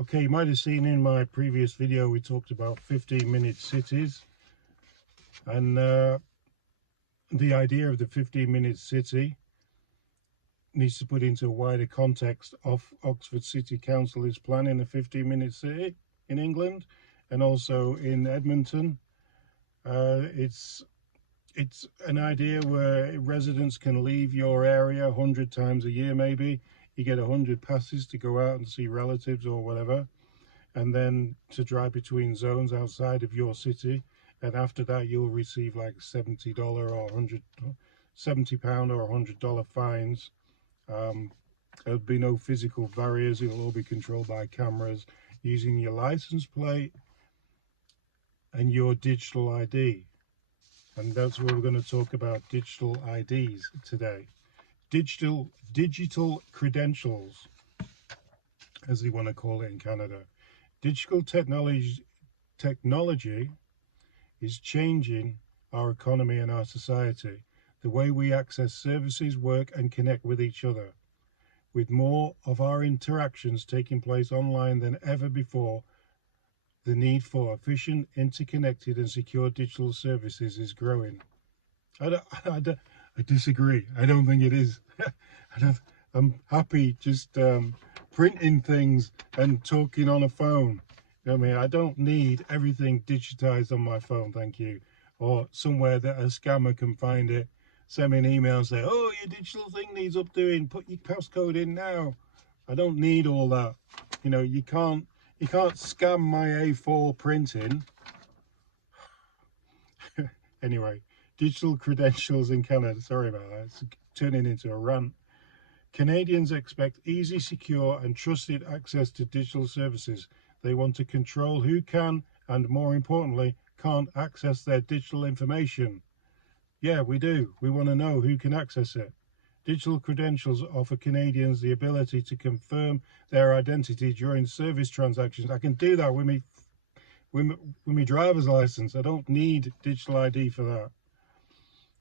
Okay, you might have seen in my previous video we talked about 15-minute cities, and the idea of the 15-minute city needs to put into a wider context of Oxford City Council is planning a 15-minute city in England, and also in Edmonton. It's an idea where residents can leave your area 100 times a year maybe. You get 100 passes to go out and see relatives or whatever, and then to drive between zones outside of your city. And after that, you'll receive like $70 or £70 or $100 fines. There'll be no physical barriers. It'll all be controlled by cameras using your license plate and your digital ID. And that's what we're going to talk about, digital IDs today. Digital credentials, as they want to call it in Canada. Digital technology is changing our economy and our society, the way we access services, work and connect with each other. With more of our interactions taking place online than ever before, the need for efficient, interconnected and secure digital services is growing. I disagree. I don't think it is. I'm happy just printing things and talking on a phone. You know what I mean? I don't need everything digitized on my phone, thank you. Or somewhere that a scammer can find it, send me an email and say, oh, your digital thing needs updoing, put your passcode in now. I don't need all that. You know, you can't scam my A4 printing. Anyway, digital credentials in Canada. Sorry about that. It's turning into a rant. Canadians expect easy, secure and trusted access to digital services. They want to control who can and, more importantly, can't access their digital information. Yeah, we do. We want to know who can access it. Digital credentials offer Canadians the ability to confirm their identity during service transactions. I can do that with my driver's license. I don't need digital ID for that.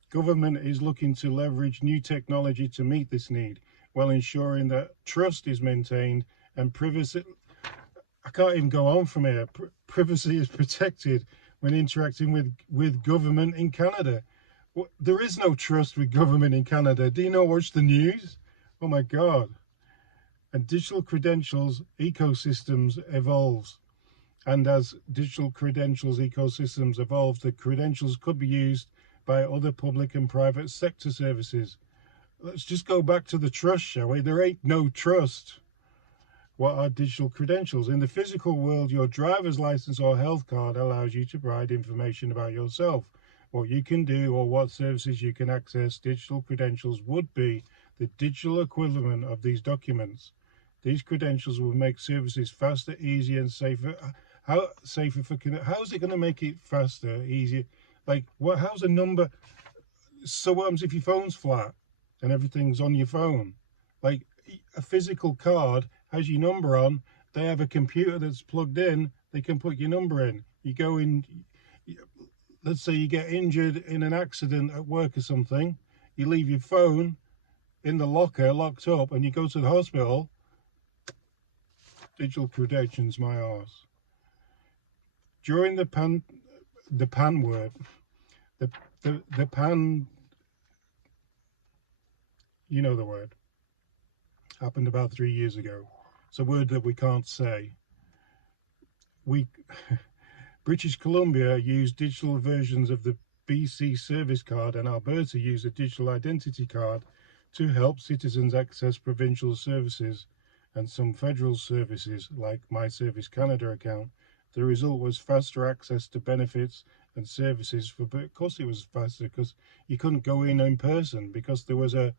Government is looking to leverage new technology to meet this need, while ensuring that trust is maintained and privacy. I can't even go on from here. Privacy is protected when interacting with government in Canada. There is no trust with government in Canada. Do you not watch the news? Oh my God. And digital credentials ecosystems evolves. And as digital credentials ecosystems evolve, the credentials could be used by other public and private sector services. Let's just go back to the trust, shall we? There ain't no trust. What are digital credentials? In the physical world, your driver's license or health card allows you to provide information about yourself, what you can do or what services you can access. Digital credentials would be the digital equivalent of these documents. These credentials will make services faster, easier and safer. How is it going to make it faster, easier? Like, how's a number? So what happens if your phone's flat and everything's on your phone? Like, a physical card has your number on. They have a computer that's plugged in. They can put your number in. You go in, let's say you get injured in an accident at work or something. You leave your phone in the locker, locked up, and you go to the hospital. Digital credentials, my arse. During the pan, you know the word, happened about 3 years ago. It's a word that we can't say. British Columbia used digital versions of the BC service card, and Alberta used a digital identity card to help citizens access provincial services and some federal services like My Service Canada account. The result was faster access to benefits and services. Of course it was faster, because you couldn't go in person because there was a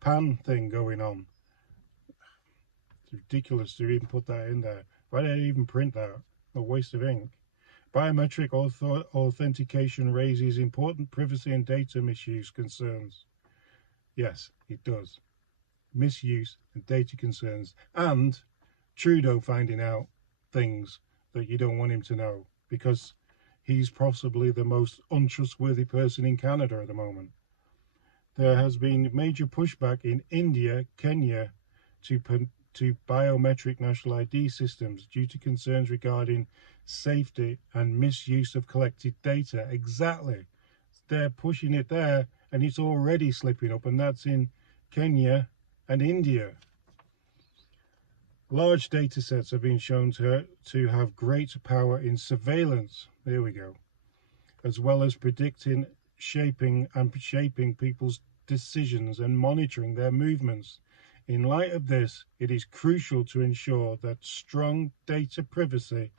PAN thing going on. It's ridiculous to even put that in there. Why did I even print that? A waste of ink. Biometric authentication raises important privacy and data misuse concerns. Yes, it does. Misuse and data concerns, and Trudeau finding out things that you don't want him to know, because he's possibly the most untrustworthy person in Canada at the moment. There has been major pushback in India, Kenya, to to biometric national ID systems due to concerns regarding safety and misuse of collected data. Exactly. They're pushing it there, and it's already slipping up, and that's in Kenya and India. Large data sets have been shown to have great power in surveillance. There we go. As well as predicting, shaping people's decisions and monitoring their movements. In light of this, it is crucial to ensure that strong data privacy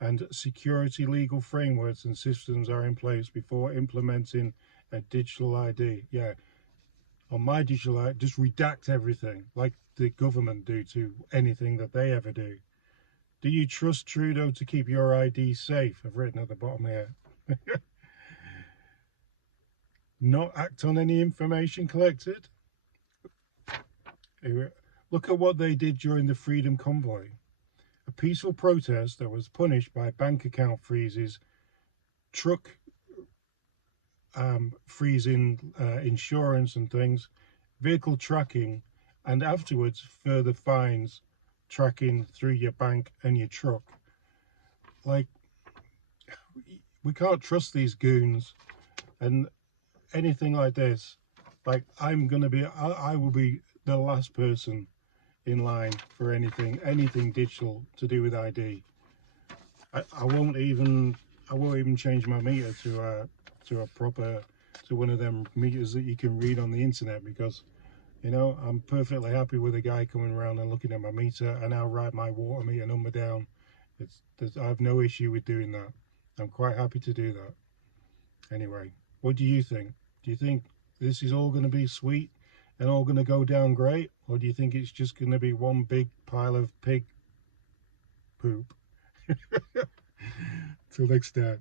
and security legal frameworks and systems are in place before implementing a digital ID. Yeah, on my digital ID, just redact everything like the government do to anything that they ever do. Do you trust Trudeau to keep your ID safe? I've written at the bottom here. Not act on any information collected. Look at what they did during the Freedom Convoy. A peaceful protest that was punished by bank account freezes, truck freezing insurance and things, vehicle tracking, and afterwards further fines tracking through your bank and your truck. Like, we can't trust these goons, and anything like this, like, I will be the last person in line for anything digital to do with ID. I won't even change my meter to one of them meters that you can read on the internet, because, you know, I'm perfectly happy with a guy coming around and looking at my meter, and I'll write my water meter number down. I have no issue with doing that. I'm quite happy to do that. Anyway, what do you think? Do you think this is all going to be sweet and all going to go down great, or do you think it's just going to be one big pile of pig poop? Till next time.